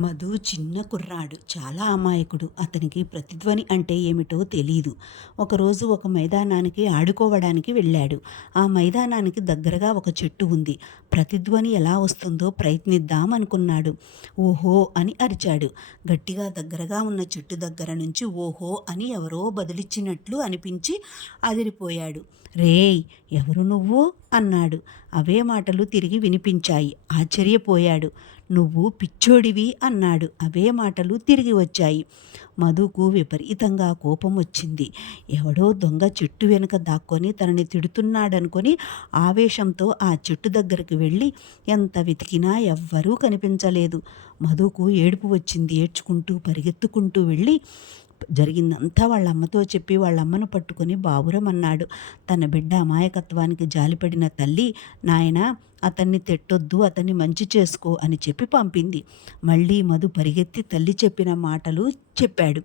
మధు చిన్న కుర్రాడు, చాలా అమాయకుడు. అతనికి ప్రతిధ్వని అంటే ఏమిటో తెలీదు. ఒకరోజు ఒక మైదానానికి ఆడుకోవడానికి వెళ్ళాడు. ఆ మైదానానికి దగ్గరగా ఒక చెట్టు ఉంది. ప్రతిధ్వని ఎలా వస్తుందో ప్రయత్నిద్దాం అనుకున్నాడు. ఓహో అని అరిచాడు. గట్టిగా దగ్గరగా ఉన్న చెట్టు దగ్గర నుంచి ఓహో అని ఎవరో బదులిచ్చినట్లు అనిపించి అదిరిపోయాడు. రేయ్, ఎవరు నువ్వు అన్నాడు. అవే మాటలు తిరిగి వినిపించాయి. ఆశ్చర్యపోయాడు. నువ్వు పిచ్చోడివి అన్నాడు. అవే మాటలు తిరిగి వచ్చాయి. మధుకు విపరీతంగా కోపం వచ్చింది. ఎవడో దొంగ చెట్టు వెనుక దాక్కొని తనని తిడుతున్నాడనుకొని ఆవేశంతో ఆ చెట్టు దగ్గరికి వెళ్ళి ఎంత వెతికినా ఎవ్వరూ కనిపించలేదు. మధుకు ఏడుపు వచ్చింది. ఏడ్చుకుంటూ పరిగెత్తుకుంటూ వెళ్ళి జరిగిందంతా వాళ్ళమ్మతో చెప్పి వాళ్ళమ్మను పట్టుకొని బావురమన్నాడు. తన బిడ్డ అమాయకత్వానికి జాలిపడిన తల్లి, నాయనా అతన్ని తిట్టొద్దు, అతన్ని మంచి చేసుకో అని చెప్పి పంపింది. మళ్ళీ మధు పరిగెత్తి తల్లి చెప్పిన మాటలు చెప్పాడు.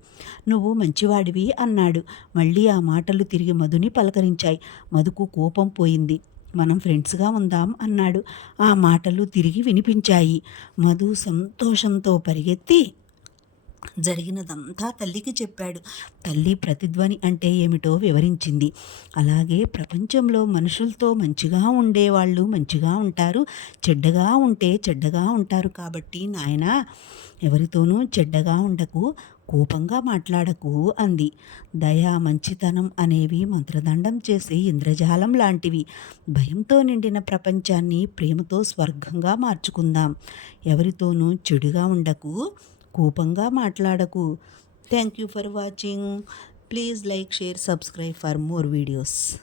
నువ్వు మంచివాడివి అన్నాడు. మళ్ళీ ఆ మాటలు తిరిగి మధుని పలకరించాయి. మధుకు కోపం పోయింది. మనం ఫ్రెండ్స్గా ఉందాం అన్నాడు. ఆ మాటలు తిరిగి వినిపించాయి. మధు సంతోషంతో పరిగెత్తి జరిగినదంతా తల్లికి చెప్పాడు. తల్లి ప్రతిధ్వని అంటే ఏమిటో వివరించింది. అలాగే ప్రపంచంలో మనుషులతో మంచిగా ఉండేవాళ్ళు మంచిగా ఉంటారు, చెడ్డగా ఉంటే చెడ్డగా ఉంటారు. కాబట్టి నాయనా, ఎవరితోనూ చెడ్డగా ఉండకు, కోపంగా మాట్లాడకు అంది. దయ, మంచితనం అనేవి మంత్రదండం చేసే ఇంద్రజాలం లాంటివి. భయంతో నిండిన ప్రపంచాన్ని ప్రేమతో స్వర్గంగా మార్చుకుందాం. ఎవరితోనూ చెడుగా ఉండకు, కోపంగా మాట్లాడకు. Thank you for watching. Please like, share, subscribe for more videos.